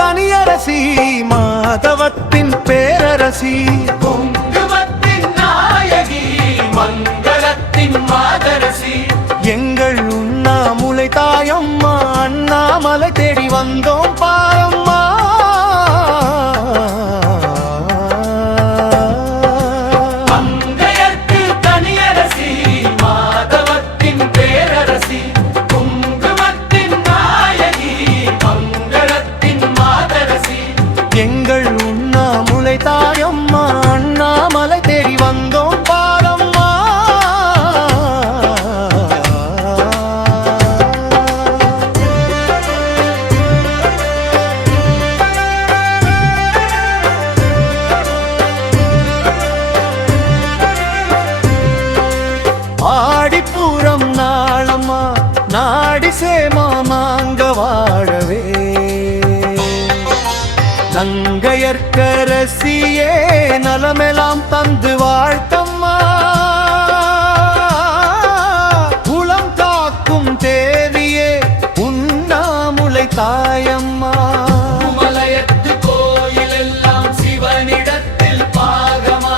தனியரசி மாதவத்தின் பேரரசி குங்குமத்தின் நாயகி மங்களத்தின் மாதரசி எங்கள் உண்ணாமுலை தாயம்மா அண்ணாமலை தேடி வந்தோம் பாரம்மா மங்கையர்க்கு தனியரசி மாதவத்தின் பேரரசி குங்குமத்தின் நாயகி மங்களத்தின் மாதரசி எங்கள் உண்ணாமுலை தாயம்மா அண்ணாமலை தேடி வந்தோம் பாரம்மா ஆடிப்பூரம் நாளம்மா நாடி சேமா மாங்க வாழவே நங்கையர்க்கரசியே நலமெல்லாம் தந்து வாழ்த்தம்மா குலம் காக்கும் தேவியே உண்ணாமுலை தாயம்மா குமலயத்து கோயில் எல்லாம் சிவனிடத்தில் பாகமா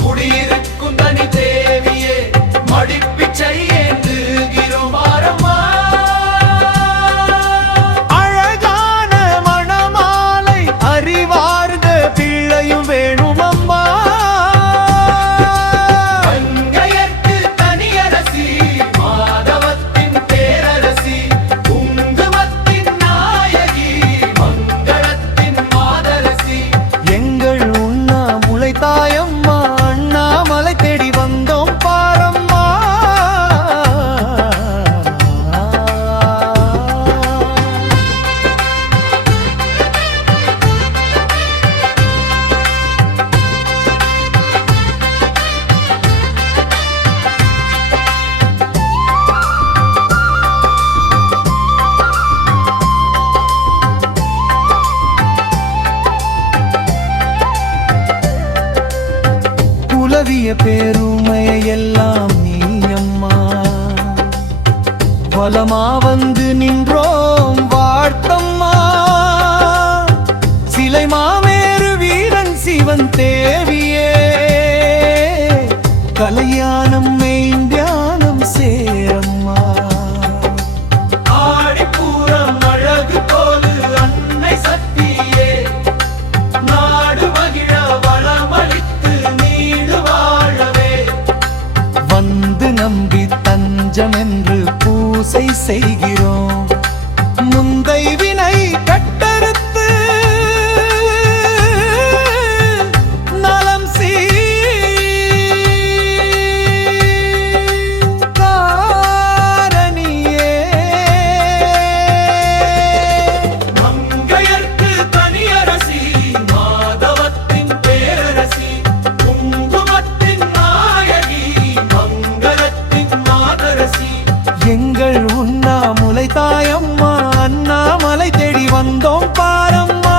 குடியிருக்கும் தனி தேவியே மடிப்பிச்சை ஏந்துகிறோம் வாரம்மா அழகான மணமாலை அறிவார்ந்த பிள்ளையும் வேணுமம்மா மங்கையர்க்கு தனியரசி மாதவத்தின் பேரரசி குங்குமத்தின் நாயகி மங்களத்தின் மாதரசி எங்கள் உண்ணாமுலை தாயம்மா அண்ணாமலை தேடி வந்தோம் பாரம்மா குலவிய பெருமையெல்லாம் நீயம்மா பலமா வந்து நின்றோம் வாழ்த்தம்மா சிலை மாமேறு வீரன் சிவன் தேவியே கல்யாணம் மெய்ஞானம் சேரம்மா ஆடிப்பூரம் அழகு போலு அன்னை சக்தியே நாடு மகிழ வளமளித்து நீடு வாழவே வந்து நம்பி தஞ்சம் என்று பூசை செய்கிறோம் முந்தை வினை கட்டறுத்து நலம் காரணியே மங்கையர்க்கு தனியரசி மாதவத்தின் பேரரசி குங்குமத்தின் நாயகி மங்களத்தின் மாதரசி எங்கள் உண்ணாமுலை தாயம்மா அண்ணாமலை தேடி வந்தோம் பாரம்மா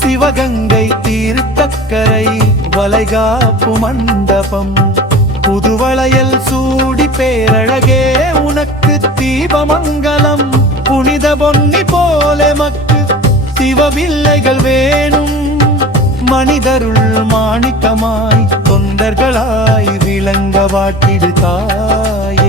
சிவகங்கை தீர்த்தக்கரை வளைகாப்பு மண்டபம் புதுவளையல் சூடி பேரழகே உனக்கு தீபமங்கலம் புனித பொன்னி போல மக்கு சிவபிள்ளைகள் வேணும் மனிதருள் மாணிக்கமாய் தொண்டர்களாய் விளங்க வாட்டிடு தாயே